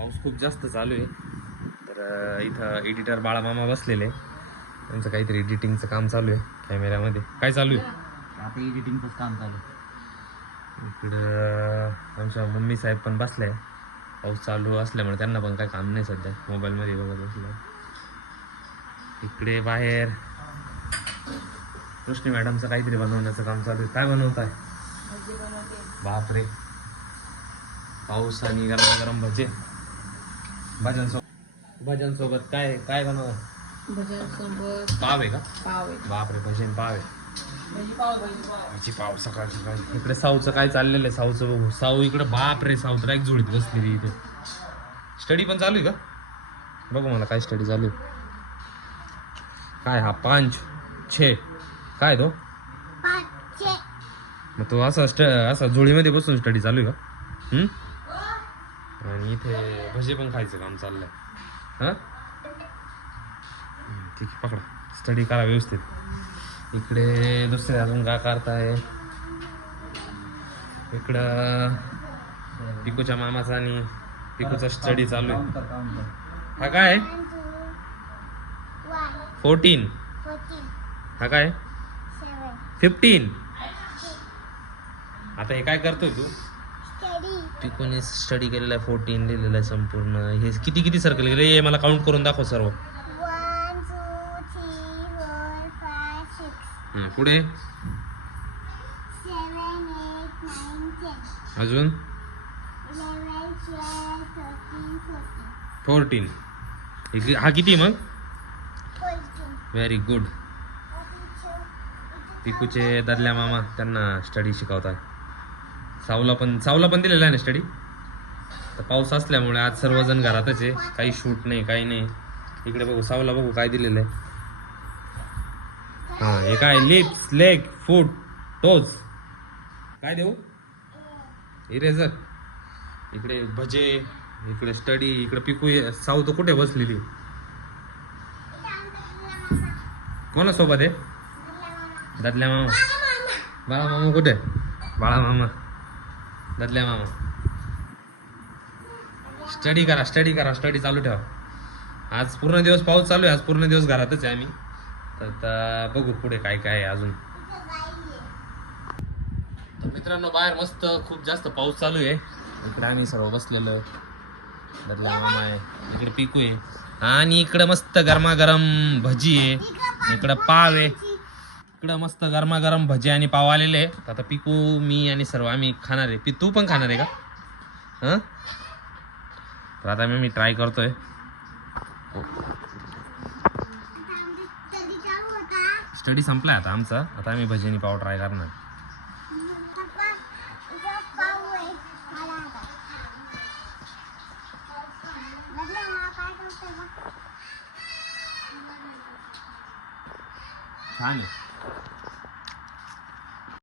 पाऊस खूप जास्त चालू आहे. तर इथं एडिटर बाळामामा बसलेले आहे. त्यांचं काहीतरी एडिटिंगचं काम चालू आहे कॅमेऱ्यामध्ये काय चालू आहे? आता एडिटिंगच काम चालू आहे. इकडं आमच्या मम्मी साहेब पण बसले पाऊस चालू असल्यामुळे त्यांना पण काय काम नाही सध्या. मोबाईलमध्ये बघत बसलं. इकडे बाहेर. रोशनी मॅडमचं काहीतरी बनवण्याचं काम चालू आहे. काय बनवत आहे बापरे. पाऊस आणि गरम गरम भजे. भाज्यांसोबत भाज्यांसोबत काय काय बनवत भज्यांसोबत पाव आहे का? पाव आहे. बापरे भजे आणि पाव आहे. भजी पाव सकाळ सकाळी. इकडे साऊचं काय चाललेलं आहे? साऊचं बघू. साऊ इकडे बाप रे साऊ तर एक जुळीत बसलेली इथे. स्टडी पण चालू आहे का? बघू मला काय स्टडी चालू आहे. काय हा पांच छे. काय तो? मग तो असा स्ट असा जुळीमध्ये बसून स्टडी चालू आहे का? हम्म? आणि इथे भजे पण खायचं काम चाललंय. हां? ठीक आहे पकडा. स्टडी करा व्यवस्थित. इकडे दुसरे अजून काय करताय? इकडं पिकूच्या मामाचा आणि पिकूचा स्टडी चालू आहे. हा काय? फोर्टीन हा काय? फिफ्टीन आता हे काय करतोय तू? पिकूने स्टडी केलेला आहे फोर्टीन लिहिलेलं आहे संपूर्ण. हे किती किती सर्कल गेले हे मला काउंट करून दाखव सर्व. पुढे. अजून? फोर्टीन हा किती मग. व्हेरी गुड पिकूचे दरल्या मामा त्यांना स्टडी शिकवतात. सावला पण सावला पण दिलेला आहे ना स्टडी तर पाऊस असल्यामुळे आज सर्वजण घरातच आहे. काही शूट नाही काही नाही. इकडे बघू सावला बघू काय दिलेलं आहे. हा हे काय? लिप्स लेग फूट टोज काय देऊ? इरेझर इकडे भजे इकडे स्टडी इकडे पिकू साऊ तर कुठे बसलेली? कोणासोबत आहे? ददल्या मामा. बाळा मामा कुठे? बाळा मामा. ददल्या मामा. स्टडी करा स्टडी करा स्टडी चालू ठेवा. आज पूर्ण दिवस पाऊस चालू आहे आज पूर्ण दिवस घरातच आहे आम्ही. तर आता बघू पुढे काय काय आहे अजून. तर मित्रांनो बाहेर मस्त खूप जास्त पाऊस चालू आहे. इकडे आम्ही सर्व बसलेलो. आहे. ददल्या मामा आहे. इकडे पिकू आहे. आणि इकडं मस्त गरमागरम भजी आहे. इकडं पाव आहे. इकडं मस्त गरमागरम भजी आणि पाव आलेले आहे आता पिकू मी आणि सर्व आम्ही खाणार आहे. पी तू पण खाणार आहे का? हां? तर आता मी मी ट्राय करतोय. स्टडी संपलाय आता आमचा. आता आम्ही भजी आणि पाव ट्राय करणार. छान आहे.